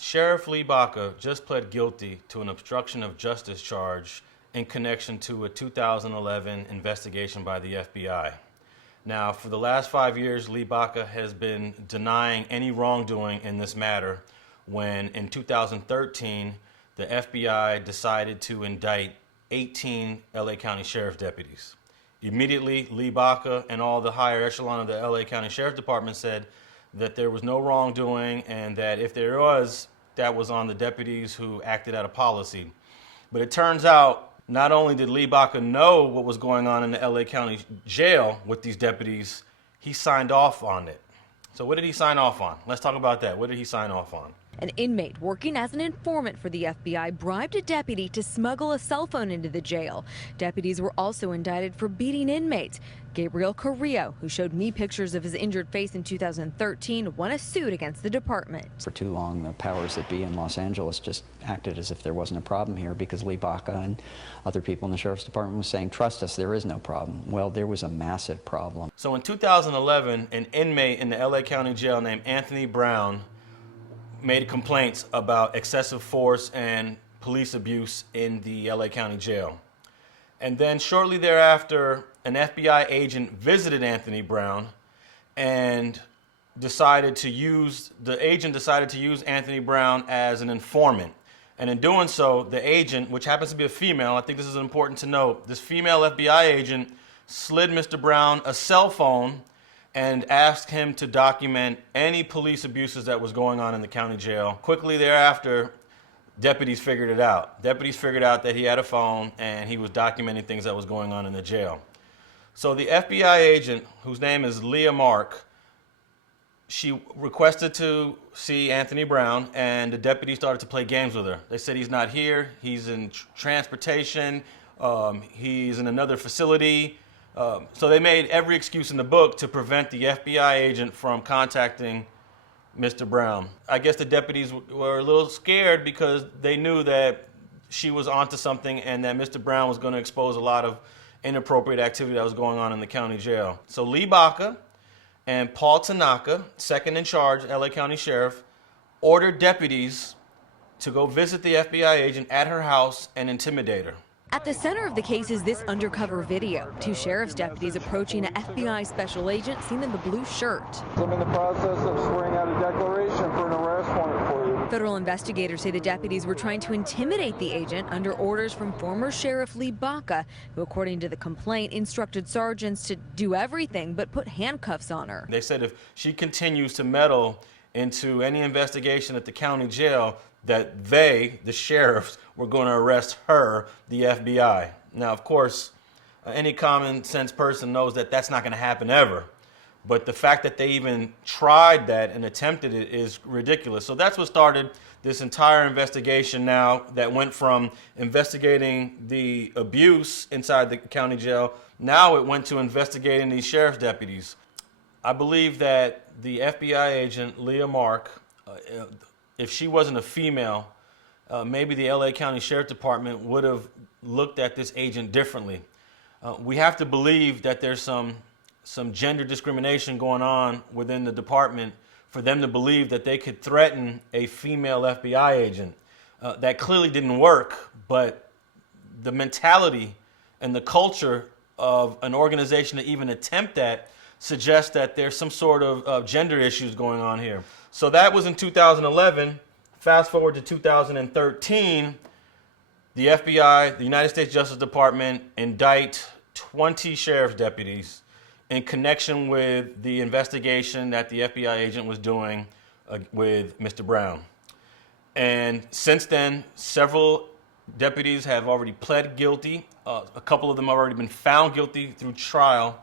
Sheriff Lee Baca just pled guilty to an obstruction of justice charge in connection to a 2011 investigation by the FBI. Now, for the last 5 years, Lee Baca has been denying any wrongdoing in this matter when, in 2013, the FBI decided to indict 18 LA County Sheriff Deputies. Immediately, Lee Baca and all the higher echelon of the LA County Sheriff Department said that there was no wrongdoing and that if there was, that was on the deputies who acted out of policy. But it turns out not only did Lee Baca know what was going on in the LA County jail with these deputies, he signed off on it. So what did he sign off on? Let's talk about that. What did he sign off on? An inmate working as an informant for the FBI bribed a deputy to smuggle a cell phone into the jail. Deputies were also indicted for beating inmates. Gabriel Carrillo, who showed me pictures of his injured face in 2013, won a suit against the department. For too long, the powers that be in Los Angeles just acted as if there wasn't a problem here because Lee Baca and other people in the Sheriff's Department was saying, trust us, there is no problem. Well, there was a massive problem. So in 2011, an inmate in the LA County jail named Anthony Brown made complaints about excessive force and police abuse in the LA County jail. And then shortly thereafter, an FBI agent visited Anthony Brown and decided to use Anthony Brown as an informant. And in doing so, the agent, which happens to be a female, I think this is important to note, this female FBI agent slid Mr. Brown a cell phone and asked him to document any police abuses that was going on in the county jail. Quickly thereafter, deputies figured it out. Deputies figured out that he had a phone and he was documenting things that was going on in the jail. So the FBI agent, whose name is Leah Mark, she requested to see Anthony Brown, and the deputies started to play games with her. They said he's not here, he's in transportation, he's in another facility. So they made every excuse in the book to prevent the FBI agent from contacting Mr. Brown. I guess the deputies were a little scared because they knew that she was onto something and that Mr. Brown was going to expose a lot of inappropriate activity that was going on in the county jail. So Lee Baca and Paul Tanaka, second in charge, LA County Sheriff, ordered deputies to go visit the FBI agent at her house and intimidate her. At the center of the case is this undercover video. Two sheriff's deputies approaching an FBI special agent seen in the blue shirt. I'm in the process of swearing out a declaration for an arrest warrant for you. Federal investigators say the deputies were trying to intimidate the agent under orders from former Sheriff Lee Baca, who, according to the complaint, instructed sergeants to do everything but put handcuffs on her. They said if she continues to meddle into any investigation at the county jail, that they, the sheriffs, were going to arrest her, the FBI. Now, of course, any common sense person knows that that's not going to happen ever. But the fact that they even tried that and attempted it is ridiculous. So that's what started this entire investigation now that went from investigating the abuse inside the county jail. Now it went to investigating these sheriff's deputies. I believe that the FBI agent, Leah Mark, if she wasn't a female, maybe the LA County Sheriff Department would have looked at this agent differently. We have to believe that there's some gender discrimination going on within the department for them to believe that they could threaten a female FBI agent. That clearly didn't work, but the mentality and the culture of an organization to even attempt that suggests that there's some sort of gender issues going on here. So that was in 2011. Fast forward to 2013, the FBI, the United States Justice Department, indict 20 sheriff's deputies in connection with the investigation that the FBI agent was doing with Mr. Brown. And since then, several deputies have already pled guilty. A couple of them have already been found guilty through trial,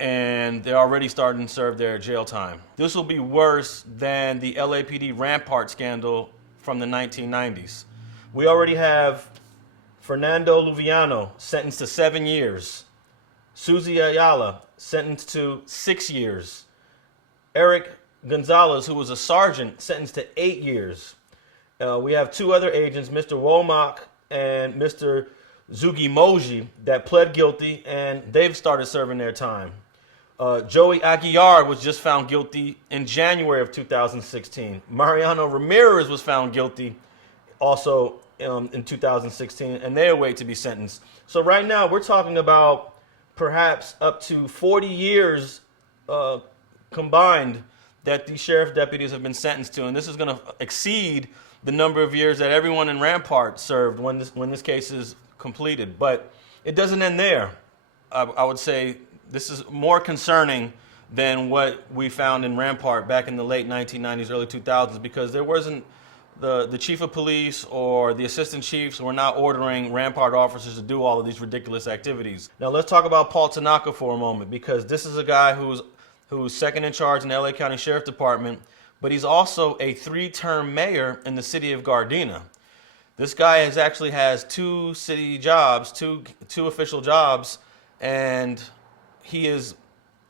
and they're already starting to serve their jail time. This will be worse than the LAPD Rampart scandal from the 1990s. We already have Fernando Luviano sentenced to 7 years, Susie Ayala sentenced to 6 years, Eric Gonzalez, who was a sergeant, sentenced to 8 years. We have two other agents, Mr. Womack and Mr. Zugi Moji, that pled guilty, and they've started serving their time. Joey Aguiar was just found guilty in January of 2016. Mariano Ramirez was found guilty also in 2016, and they await to be sentenced. So right now we're talking about perhaps up to 40 years combined that these sheriff deputies have been sentenced to, and this is going to exceed the number of years that everyone in Rampart served when this case is completed. But it doesn't end there. I would say this is more concerning than what we found in Rampart back in the late 1990s, early 2000s, because there wasn't the chief of police or the assistant chiefs were not ordering Rampart officers to do all of these ridiculous activities. Now let's talk about Paul Tanaka for a moment, because this is a guy who's second in charge in the LA County Sheriff Department, but he's also a 3-term mayor in the city of Gardena. This guy actually has 2 city jobs, two official jobs, and he is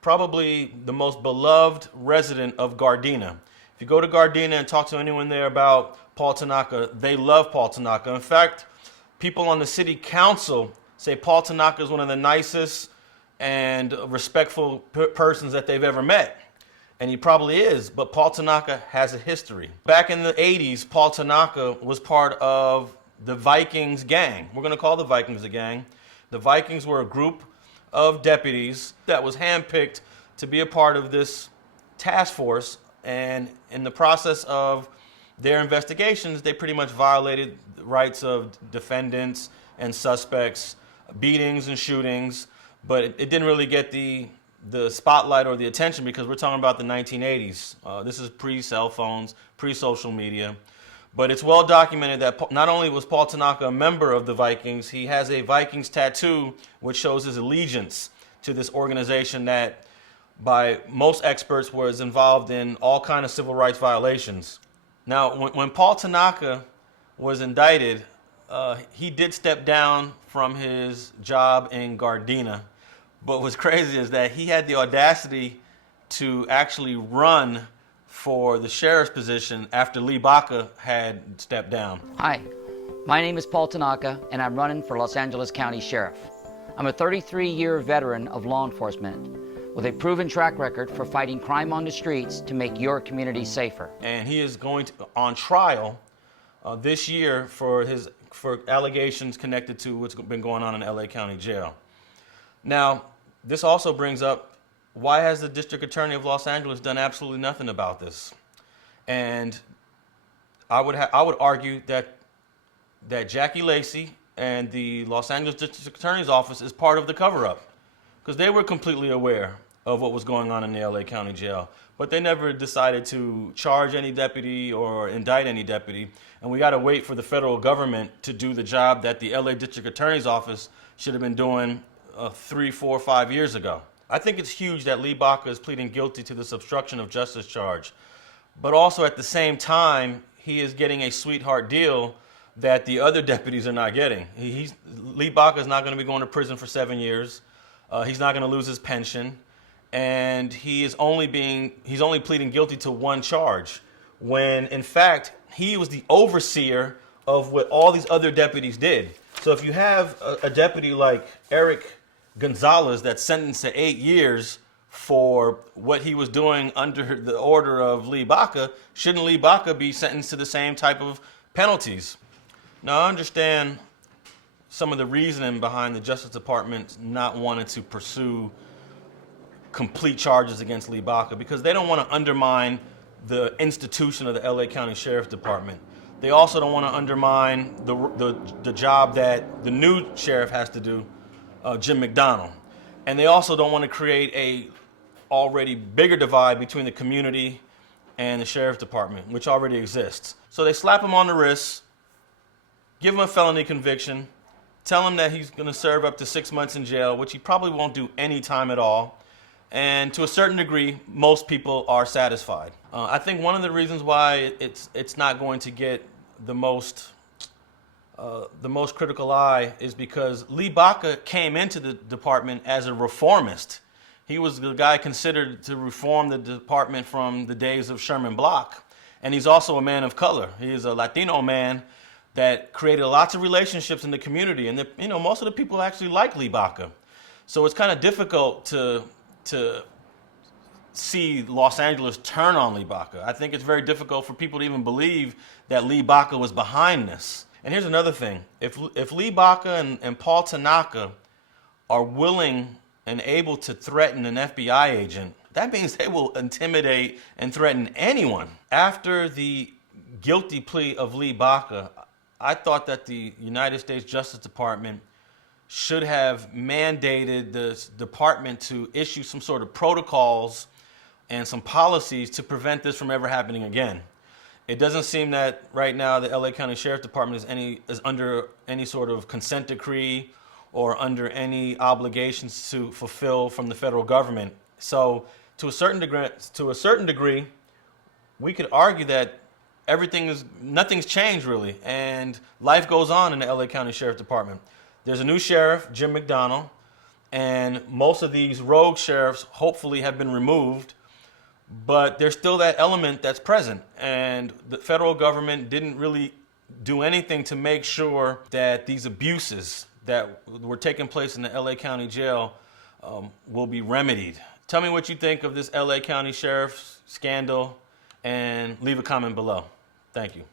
probably the most beloved resident of Gardena. If you go to Gardena and talk to anyone there about Paul Tanaka, they love Paul Tanaka. In fact, people on the city council say Paul Tanaka is one of the nicest and respectful persons that they've ever met. And he probably is, but Paul Tanaka has a history. Back in the 80s, Paul Tanaka was part of the Vikings gang. We're going to call the Vikings a gang. The Vikings were a group of deputies that was handpicked to be a part of this task force, and in the process of their investigations, they pretty much violated the rights of defendants and suspects, beatings and shootings, but it didn't really get the spotlight or the attention because we're talking about the 1980s. This is pre-cell phones, pre-social media. But it's well documented that not only was Paul Tanaka a member of the Vikings, he has a Vikings tattoo which shows his allegiance to this organization that by most experts was involved in all kinds of civil rights violations. Now, when Paul Tanaka was indicted, he did step down from his job in Gardena. But what's crazy is that he had the audacity to actually run for the sheriff's position after Lee Baca had stepped down. Hi, my name is Paul Tanaka, and I'm running for Los Angeles County Sheriff. I'm a 33-year veteran of law enforcement with a proven track record for fighting crime on the streets to make your community safer. And he is going on trial this year for allegations connected to what's been going on in LA County Jail. Now, this also brings up, why has the District Attorney of Los Angeles done absolutely nothing about this? And I would argue that Jackie Lacey and the Los Angeles District Attorney's Office is part of the cover-up, because they were completely aware of what was going on in the LA County Jail, but they never decided to charge any deputy or indict any deputy. And we got to wait for the federal government to do the job that the LA District Attorney's Office should have been doing 3, 4, 5 years ago. I think it's huge that Lee Baca is pleading guilty to this obstruction of justice charge, but also at the same time, he is getting a sweetheart deal that the other deputies are not getting. Lee Baca is not going to be going to prison for 7 years. He's not going to lose his pension, and he's only pleading guilty to 1 charge, when in fact he was the overseer of what all these other deputies did. So if you have a deputy like Eric Gonzalez that's sentenced to 8 years for what he was doing under the order of Lee Baca, shouldn't Lee Baca be sentenced to the same type of penalties? Now, I understand some of the reasoning behind the Justice Department not wanting to pursue complete charges against Lee Baca, because they don't want to undermine the institution of the LA County Sheriff Department. They also don't want to undermine the job that the new sheriff has to do, Jim McDonald. And they also don't want to create a already bigger divide between the community and the Sheriff Department, which already exists. So they slap him on the wrist, give him a felony conviction, tell him that he's going to serve up to 6 months in jail, which he probably won't do any time at all. And to a certain degree, most people are satisfied. I think one of the reasons why it's not going to get the most critical eye is because Lee Baca came into the department as a reformist. He was the guy considered to reform the department from the days of Sherman Block. And he's also a man of color. He is a Latino man that created lots of relationships in the community. And most of the people actually like Lee Baca. So it's kind of difficult to see Los Angeles turn on Lee Baca. I think it's very difficult for people to even believe that Lee Baca was behind this. And here's another thing. If Lee Baca and Paul Tanaka are willing and able to threaten an FBI agent, that means they will intimidate and threaten anyone. After the guilty plea of Lee Baca, I thought that the United States Justice Department should have mandated the department to issue some sort of protocols and some policies to prevent this from ever happening again. It doesn't seem that right now the LA County Sheriff Department is under any sort of consent decree or under any obligations to fulfill from the federal government. So to a certain degree, we could argue that nothing's changed really, and life goes on in the LA County Sheriff Department. There's a new sheriff, Jim McDonnell, and most of these rogue sheriffs hopefully have been removed, but there's still that element that's present, and the federal government didn't really do anything to make sure that these abuses that were taking place in the LA County Jail will be remedied. Tell me what you think of this LA County Sheriff scandal and leave a comment below. Thank you.